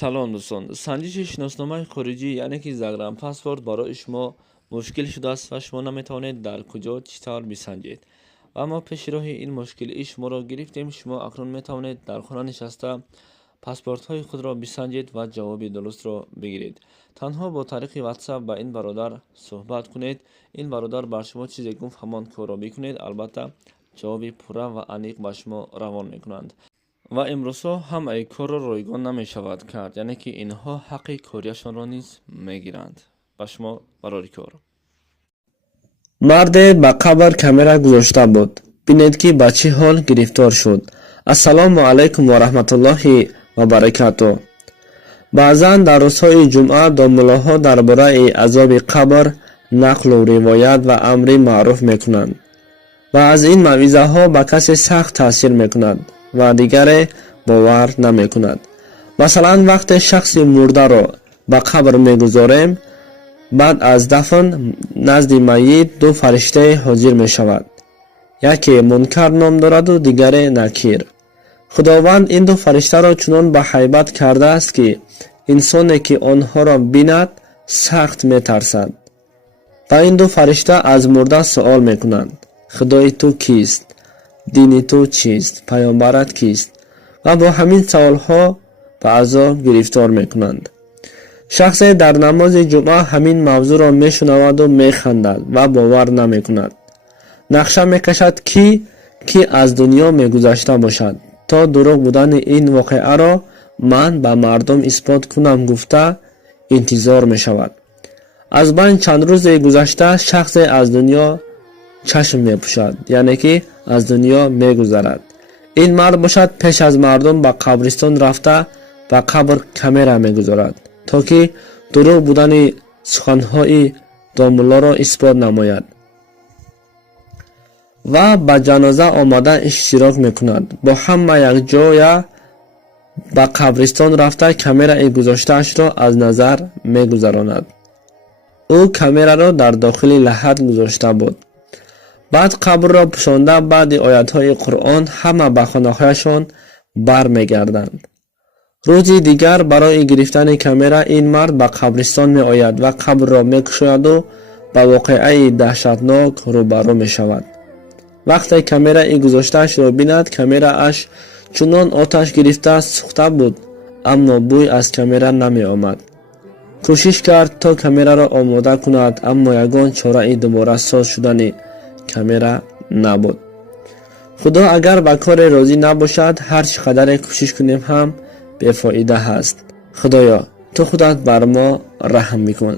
سلام دوستان. سنجش شناسنامه خارجی یعنی که زگرم پاسپورت برای شما مشکل شده است و شما نمیتوانید در کجا چطور بسنجید. و ما پیش راه این مشکل شما را گرفتیم. شما اکنون میتوانید در خانه نشسته پاسپورت های خود را بسنجید و جواب درست را بگیرید. تنها با طریق واتساپ با این برادر صحبت کنید. این برادر بر شما چیزی گفت همان کار را بکنید. البته جواب پوره و عمیق به شما روان میکنند. و امروزها هم ای کار را رایگان نمی شود کرد، یعنی که اینها حق کاریشان را نیز میگیرند. با شما برای کار مرد به قبر کامera گذاشته بود. بینید که به چه حال گرفتار شد. السلام علیکم و رحمت الله و برکاته. بعضا در روزهای جمعه داملاها درباره عذاب قبر نقل و روایت و امر معروف میکنند و از این موعظه ها به کسی سخت تاثیر میکند و دیگر باور نمی کند. مثلا وقتی شخص مرده را به قبر میگذاریم، بعد از دفن نزد میت دو فرشته حاضر می شود. یکی منکر نام دارد و دیگر نکیر. خداوند این دو فرشته را چنان به هیبت کرده است که انسانی که آنها را بیند سخت می ترسد. و این دو فرشته از مرده سوال می کنند: خدای تو کیست؟ دین تو چیست؟ پیامبرت کیست؟ و با همین سوال ها به عذاب گرفتار می کنند. شخص در نماز جمعه همین موضوع را می شنود و می خندد و باور نمی کند. نقشه می کشد که از دنیا می گذشته باشد تا دروغ بودن این واقعه را من به مردم اثبات کنم گفته انتظار می شود. از بین چند روز گذشته شخص از دنیا چشم می پوشد، یعنی که از دنیا می گذرد. این مرد باشد پیش از مردم به قبرستان رفته و قبر کامera می گذارد تا که دروغ بودن سخنهای داملا را اثبات نماید و به جنازه آمده اشتراک می کند. با همه یک جای به قبرستان رفته کامera گذاشته اش را از نظر می گذراند. او کامera را در داخل لحد گذاشته بود. بعد قبر را پوشانده بعد آیات های قرآن همه به خانه هایشان بر می گردند. روزی دیگر برای گرفتن کامera این مرد به قبرستان می آید و قبر را می کشاید و به واقعه دهشتناک روبرو می شود. وقتی کامera گذاشته اش را بیند، کامera اش چنان آتش گرفته سوخته بود، اما بوی از کامera نمی آمد. کوشش کرد تا کامera را آماده کند، اما یگان چاره دوباره ساز شدن کامera نبود. خدا اگر به کار راضی نباشد هر چقدر کوشش کنیم هم بی‌فایده هست. خدایا تو خودت بر ما رحم میکن.